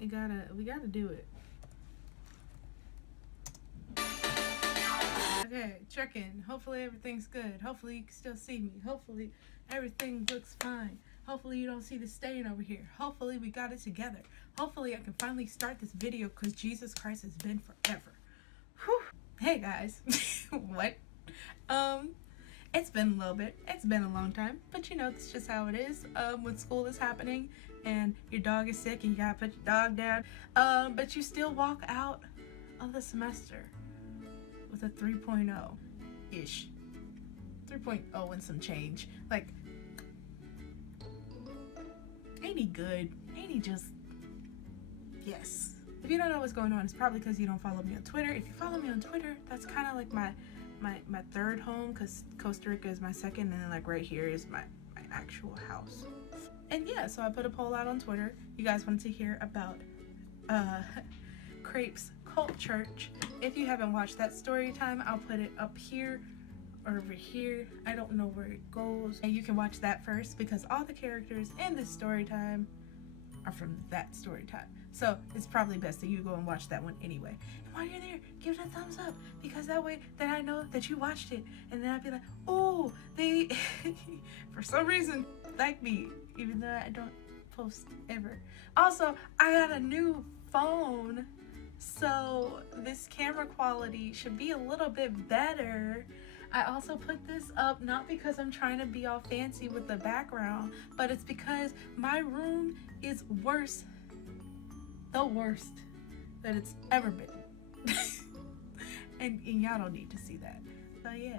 We gotta do it. Okay, check in. Hopefully everything's good. Hopefully you can still see me. Hopefully everything looks fine. Hopefully you don't see the stain over here. Hopefully we got it together. Hopefully I can finally start this video because Jesus Christ has been forever. Whew. Hey guys. What? It's been a little bit. It's been a long time, but you know, that's just how it is when school is happening and your dog is sick and you gotta put your dog down. But you still walk out of the semester with a 3.0-ish. 3.0 and some change. Like, ain't he good? Ain't he just, yes. If you don't know what's going on, it's probably because you don't follow me on Twitter. If you follow me on Twitter, that's kind of like my third home, because Costa Rica is my second, and then like right here is my actual house. And yeah, so I put a poll out on Twitter. You guys wanted to hear about Crepe's Cult Church. If you haven't watched that story time, I'll put it up here or over here. I don't know where it goes. And you can watch that first because all the characters in this story time are from that story time. So it's probably best that you go and watch that one anyway. And while you're there, give it a thumbs up, because that way that I know that you watched it, and then I'd be like, oh, they for some reason like me, even though I don't post ever. Also, I got a new phone, so this camera quality should be a little bit better. I also put this up not because I'm trying to be all fancy with the background, but it's because my room is worse, the worst that it's ever been. and y'all don't need to see that. So yeah,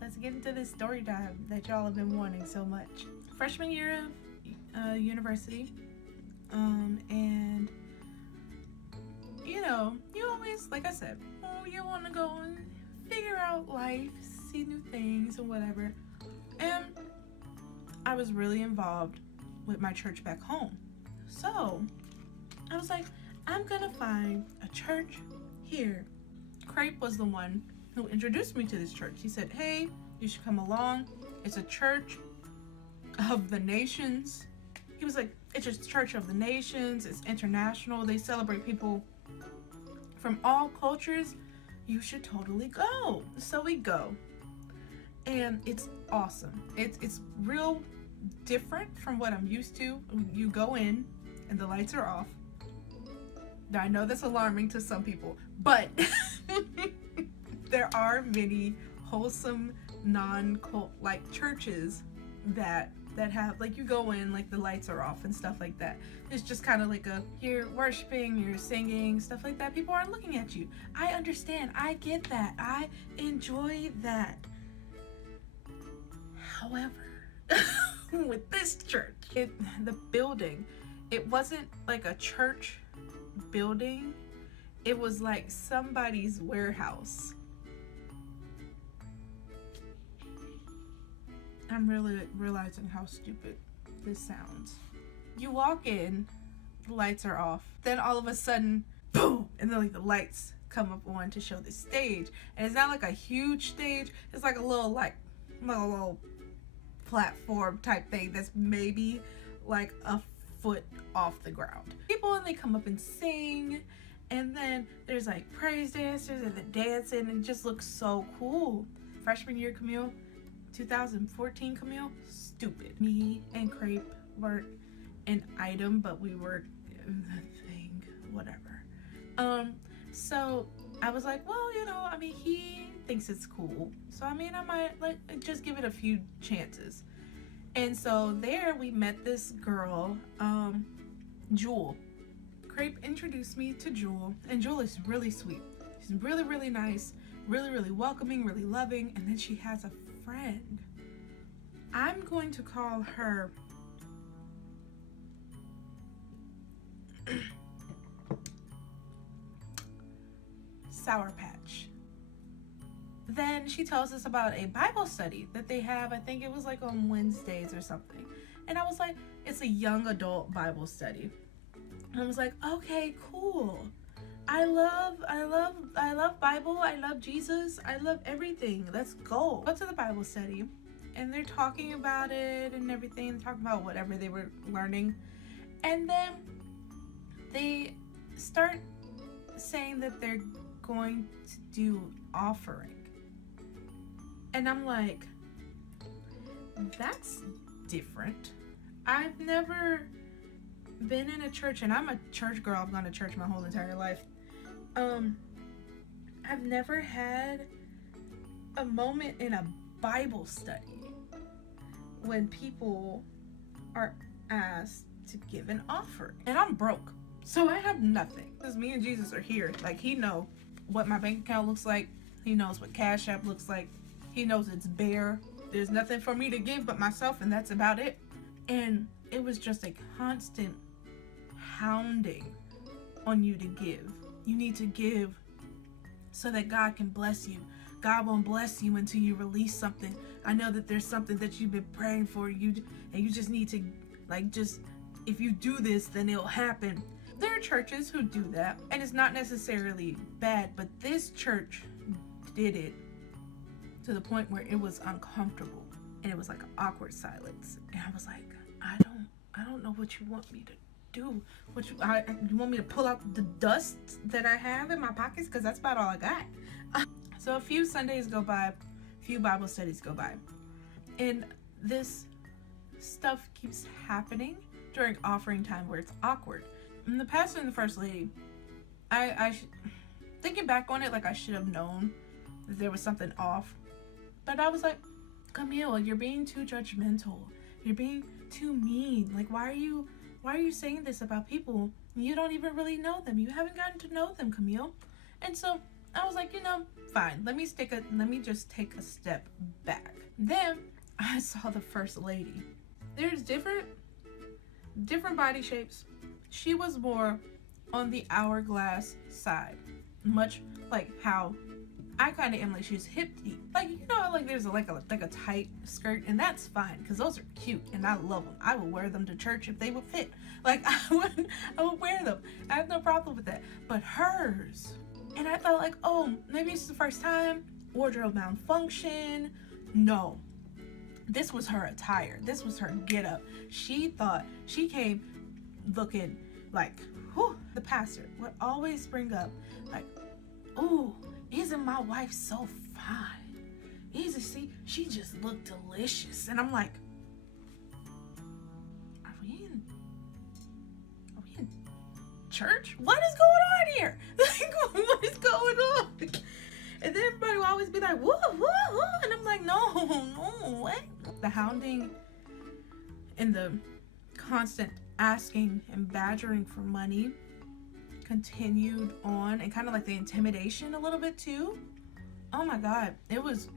let's get into this story time that y'all have been wanting so much. Freshman year of university, and you know, you always, like I said, you want to go and figure out life, see new things and whatever. And I was really involved with my church back home. So I was like, I'm gonna find a church here. Crepe was the one who introduced me to this church. He said, hey, you should come along. It's a church of the nations. He was like, it's a church of the nations. It's international. They celebrate people from all cultures. You should totally go. So we go, and it's awesome. It's real different from what I'm used to. You go in and the lights are off. Now, I know that's alarming to some people, but there are many wholesome non-cult like churches that have, like, you go in, like, the lights are off and stuff like that. It's just kind of like you're worshiping, you're singing, stuff like that. People aren't looking at you. I understand. I get that. I enjoy that. However, with this church, the building, it wasn't like a church building. It was like somebody's warehouse. I'm really realizing how stupid this sounds. You walk in, the lights are off. Then all of a sudden, boom! And then like the lights come up on to show the stage. And it's not like a huge stage. It's like a little platform type thing that's maybe like a foot off the ground. People, and they come up and sing. And then there's like praise dancers and the dancing, and it just looks so cool. Freshman year, Camille. 2014 Camille, stupid. Me and Crepe weren't an item, but we were the thing, whatever. So I was like, well, you know, I mean, he thinks it's cool, so I mean, I might like just give it a few chances. And so there we met this girl, Jewel. Crepe introduced me to Jewel, and Jewel is really sweet. She's really, really nice, really, really welcoming, really loving. And then she has a friend. I'm going to call her Sourpatch. Then she tells us about a Bible study that they have. I think it was like on Wednesdays or something. And I was like, it's a young adult Bible study. And I was like, okay, cool. I love Bible. I love Jesus. I love everything. Let's go. Go to the Bible study, and they're talking about it and everything. They're talking about whatever they were learning. And then they start saying that they're going to do offering. And I'm like, that's different. I've never been in a church, and I'm a church girl. I've gone to church my whole entire life. I've never had a moment in a Bible study when people are asked to give an offering. And I'm broke, so I have nothing. Because me and Jesus are here. Like, he knows what my bank account looks like. He knows what Cash App looks like. He knows it's bare. There's nothing for me to give but myself, and that's about it. And it was just a constant hounding on you to give. You need to give so that God can bless you. God won't bless you until you release something. I know that there's something that you've been praying for, and you just need to, like, just, if you do this, then it'll happen. There are churches who do that, and it's not necessarily bad, but this church did it to the point where it was uncomfortable, and it was like an awkward silence. And I was like, I don't know what you want me to do. You want me to pull out the dust that I have in my pockets? Because that's about all I got. So a few Sundays go by, a few Bible studies go by, and this stuff keeps happening during offering time where it's awkward. And the pastor and the first lady, thinking back on it, like, I should have known that there was something off. But I was like, Camille, you're being too judgmental. You're being too mean. Like, why are you saying this about people? You don't even really know them. You haven't gotten to know them, Camille. And so I was like, fine. Let me just take a step back. Then I saw the first lady. There's different body shapes. She was more on the hourglass side, much like how I kind of am. Like, she's hip deep. Like, like there's like a tight skirt, and that's fine because those are cute and I love them. I would wear them to church if they would fit. Like, I would wear them. I have no problem with that. But hers, and I thought, like, oh, maybe it's the first time, wardrobe malfunction. No, this was her attire. This was her get up. She thought she came looking like, whew. The pastor would always bring up, like, oh, isn't my wife so fine? See, she just looked delicious. And I'm like, are we in church? What is going on here? Like, what is going on? And then everybody will always be like, whoa, whoa, whoa. And I'm like, no, what? The hounding and the constant asking and badgering for money continued on, and kind of like the intimidation a little bit too. Oh my God, it was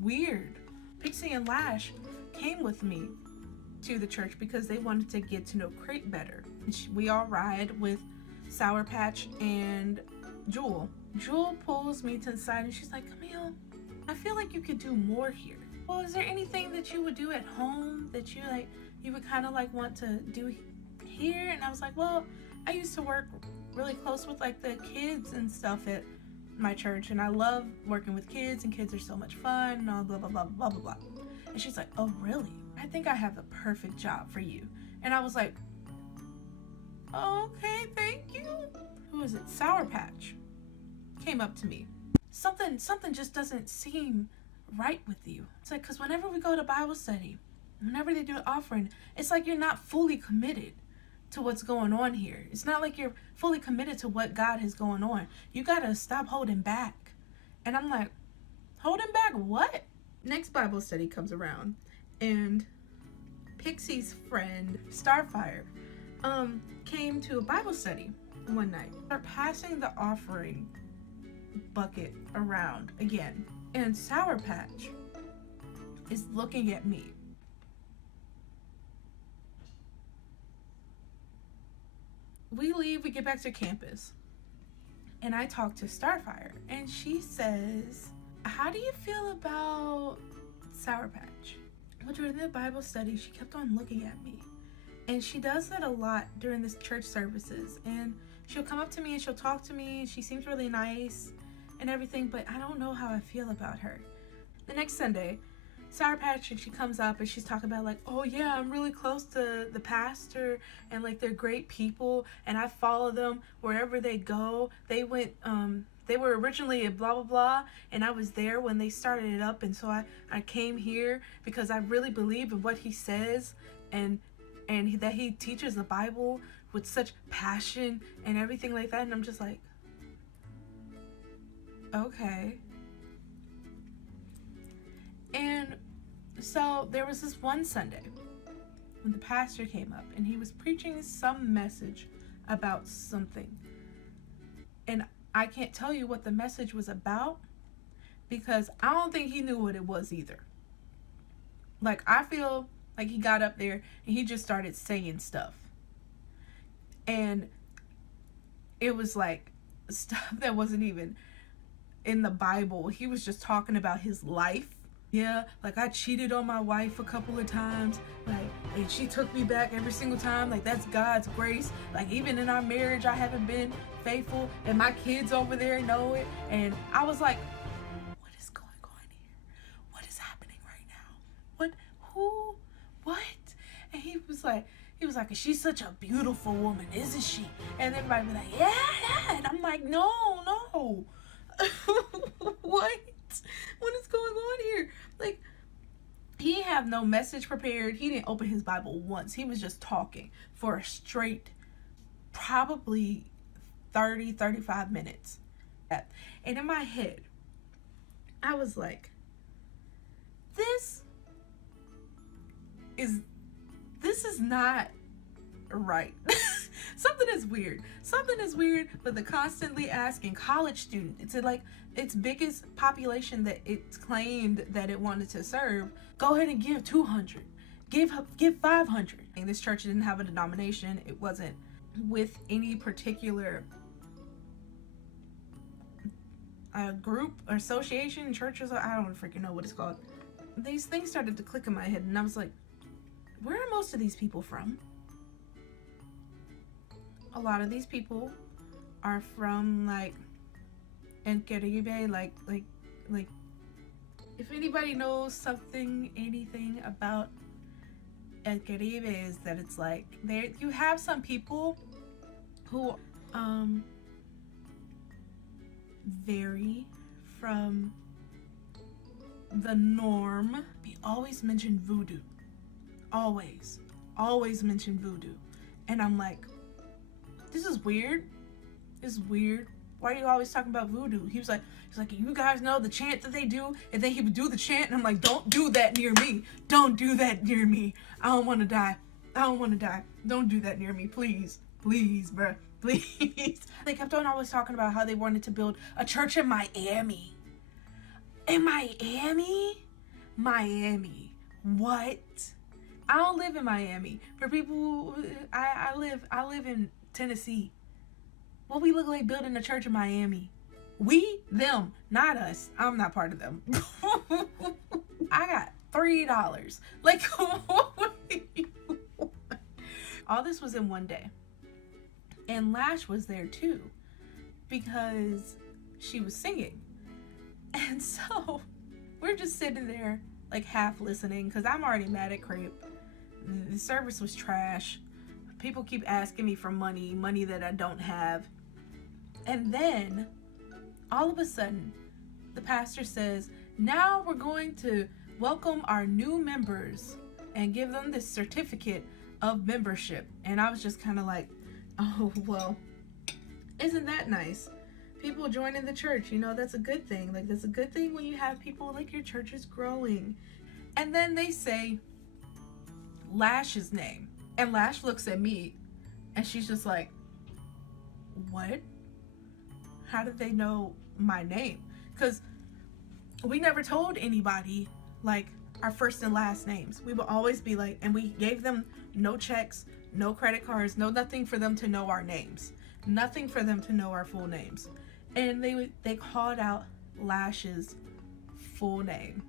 weird. Pixie and Lash came with me to the church because they wanted to get to know Crepe better. We all ride with Sourpatch and Jewel. Jewel pulls me to the side and she's like, Camille, I feel like you could do more here. Well, is there anything that you would do at home that you would kind of like want to do here? And I was like, well, I used to work really close with like the kids and stuff at my church, and I love working with kids, and kids are so much fun, and all blah blah blah blah blah blah. And she's like, oh really? I think I have the perfect job for you. And I was like, okay, thank you. Who is it? Sourpatch came up to me. Something just doesn't seem right with you. It's like, because whenever we go to Bible study, whenever they do an offering, it's like you're not fully committed to what's going on here. It's not like you're fully committed to what God has going on. You gotta stop holding back. And I'm like, holding back what? Next Bible study comes around, and Pixie's friend Starfire came to a Bible study one night. They're passing the offering bucket around again, and Sourpatch is looking at me. We leave, we get back to campus, and I talk to Starfire, and she says, how do you feel about Sourpatch? Well, during the Bible study, she kept on looking at me, and she does that a lot during this church services, and she'll come up to me and she'll talk to me, and she seems really nice and everything, but I don't know how I feel about her. The next Sunday, Sourpatch, and she comes up and she's talking about like, oh yeah, I'm really close to the pastor and like they're great people and I follow them wherever they go. They went they were originally at blah blah blah and I was there when they started it up, and so I came here because I really believe in what he says, and that he teaches the Bible with such passion and everything like that. And I'm just like, okay. And so there was this one Sunday when the pastor came up and he was preaching some message about something. And I can't tell you what the message was about because I don't think he knew what it was either. Like, I feel like he got up there and he just started saying stuff. And it was like stuff that wasn't even in the Bible. He was just talking about his life. Yeah, like I cheated on my wife a couple of times, like, and she took me back every single time. Like, that's God's grace. Like, even in our marriage, I haven't been faithful, and my kids over there know it. And I was like, what is going on here? What is happening right now? What? Who? What? And he was like, she's such a beautiful woman, isn't she? And everybody was like, yeah. And I'm like, no. What? What is going on here? Like, he didn't have no message prepared. He didn't open his Bible once. He was just talking for a straight, probably 35 minutes. And in my head, I was like, this is not right. Something is weird with the constantly asking college students. It's like its biggest population that it's claimed that it wanted to serve. Go ahead and give 200. Give 500. And this church didn't have a denomination. It wasn't with any particular group or association, churches. I don't freaking know what it's called. These things started to click in my head, and I was like, where are most of these people from? A lot of these people are from like Crepe, like if anybody knows anything about Crepe, is that it's like there you have some people who vary from the norm. We always mention voodoo. Always mention voodoo. And I'm like, this is weird. Why are you always talking about voodoo? He's like, you guys know the chant that they do? And then he would do the chant, and I'm like, don't do that near me. Don't do that near me. I don't want to die. Don't do that near me, please. Please, bruh. Please. They kept on always talking about how they wanted to build a church in Miami. In Miami? Miami. What? I don't live in Miami. For people, I live in Tennessee. What we look like building a church in Miami? We, them, not us. I'm not part of them. I got $3. Like, all this was in one day. And Lash was there too, because she was singing. And so we're just sitting there like half listening, because I'm already mad at Crepe. The service was trash. People keep asking me for money that I don't have. And then all of a sudden the pastor says, now we're going to welcome our new members and give them this certificate of membership. And I was just kind of like, oh, well, isn't that nice? People joining the church, that's a good thing. Like, that's a good thing when you have people, like, your church is growing. And then they say Lash's name. And Lash looks at me and she's just like, what? How did they know my name? Because we never told anybody, like, our first and last names. We would always be like, and we gave them no checks, no credit cards, no nothing for them to know our names. Nothing for them to know our full names. And they called out Lash's full name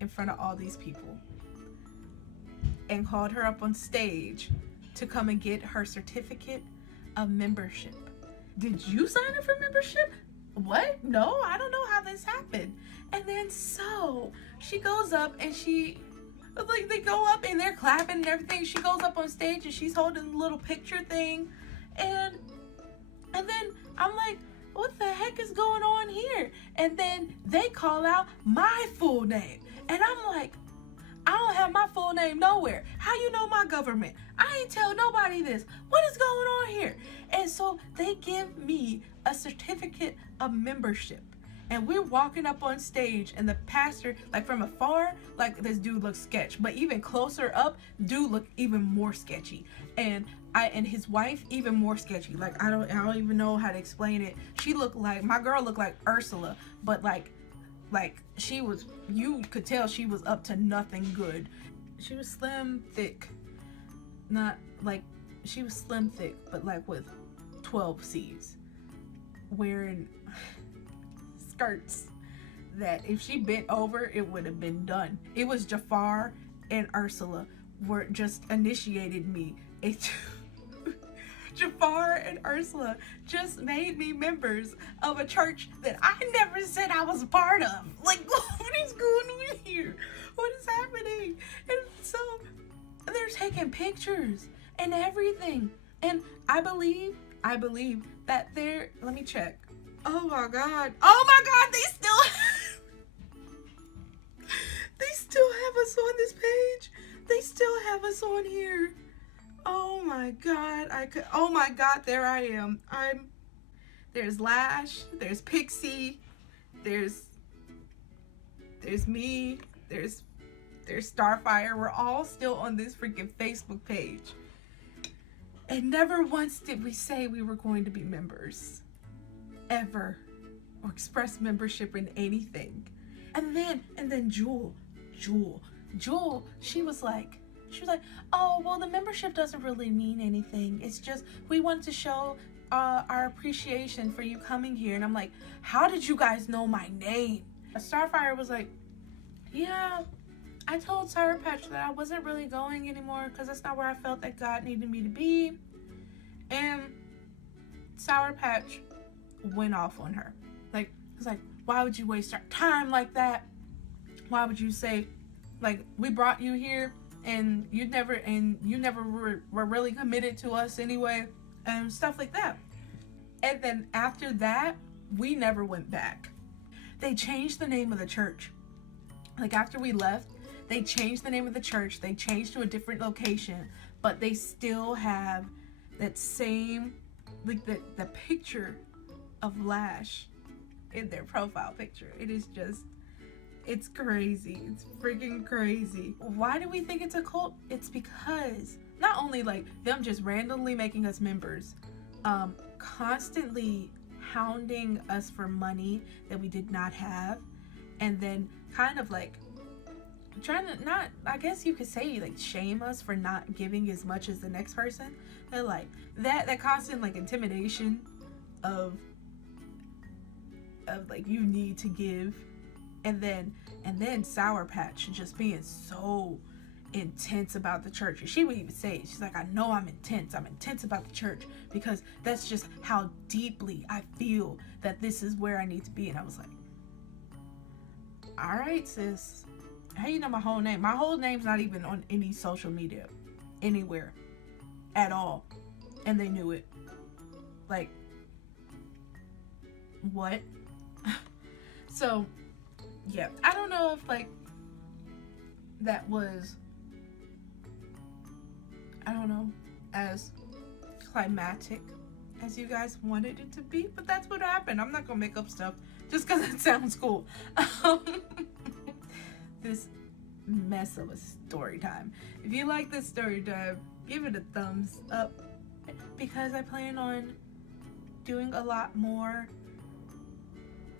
in front of all these people and called her up on stage to come and get her certificate of membership. Did you sign up for membership? what? No, I don't know how this happened. And then so she goes up and like, they go up and they're clapping and everything. She goes up on stage and she's holding a little picture thing. And then I'm like, what the heck is going on here? And then they call out my full name. And I'm like, I don't have my full name nowhere. How you know my government? I ain't tell nobody this. What is going on here? And so they give me a certificate of membership. And we're walking up on stage and the pastor, like from afar, like this dude looks sketch. But even closer up, dude looked even more sketchy. And his wife even more sketchy. Like I don't even know how to explain it. She looked like, my girl looked like Ursula, but like she was, you could tell she was up to nothing good. She was slim, thick. Not like, she was slim, thick, but like with 12 C's. Wearing skirts that if she bent over, it would have been done. It was Jafar and Ursula were just initiated me. Jafar and Ursula just made me members of a church that I never said I was a part of. Like, what is going on here? What is happening? And so they're taking pictures and everything. And I believe that they're, let me check. Oh my God, they still have us on this page. They still have us on here. Oh my God, oh my God, there I am. There's Lash, there's Pixie, there's me, there's Starfire. We're all still on this freaking Facebook page. And never once did we say we were going to be members. Ever. Or express membership in anything. And then Jewel, she was like, oh, well, the membership doesn't really mean anything. It's just, we want to show our appreciation for you coming here. And I'm like, how did you guys know my name? Starfire was like, yeah, I told Sourpatch that I wasn't really going anymore because that's not where I felt that God needed me to be. And Sourpatch went off on her. Like, it's like, why would you waste our time like that? Why would you say, like, we brought you here and you never were really committed to us anyway, and stuff like that. And then after that, we never went back. They changed the name of the church. Like, after we left, they changed the name of the church. They changed to a different location, but they still have that same, like, the picture of Lash in their profile picture. It is just, it's crazy. It's freaking crazy. Why do we think it's a cult? It's because not only like them just randomly making us members, constantly hounding us for money that we did not have, and then kind of like trying to, not, I guess you could say, like, shame us for not giving as much as the next person. They're like that constant like intimidation of like, you need to give. And then Sourpatch just being so intense about the church. And she would even say, she's like, I know I'm intense about the church because that's just how deeply I feel that this is where I need to be. And I was like, all right, sis, how you know my whole name? My whole name's not even on any social media anywhere at all. And they knew it. Like, what? So yeah, I don't know if like that was, I don't know, as climatic as you guys wanted it to be, but that's what happened. I'm not gonna make up stuff just because it sounds cool. This mess of a story time. If you like this story time, give it a thumbs up, because I plan on doing a lot more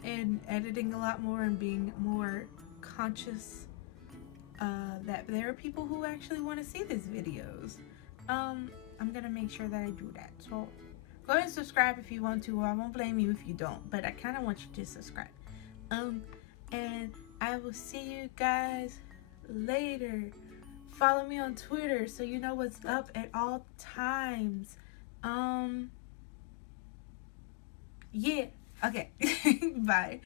and editing a lot more and being more conscious that there are people who actually want to see these videos. I'm gonna make sure that I do that. So go ahead and subscribe if you want to, or I won't blame you if you don't, but I kind of want you to subscribe. And I will see you guys later. Follow me on Twitter so you know what's up at all times. Yeah. Okay. Bye.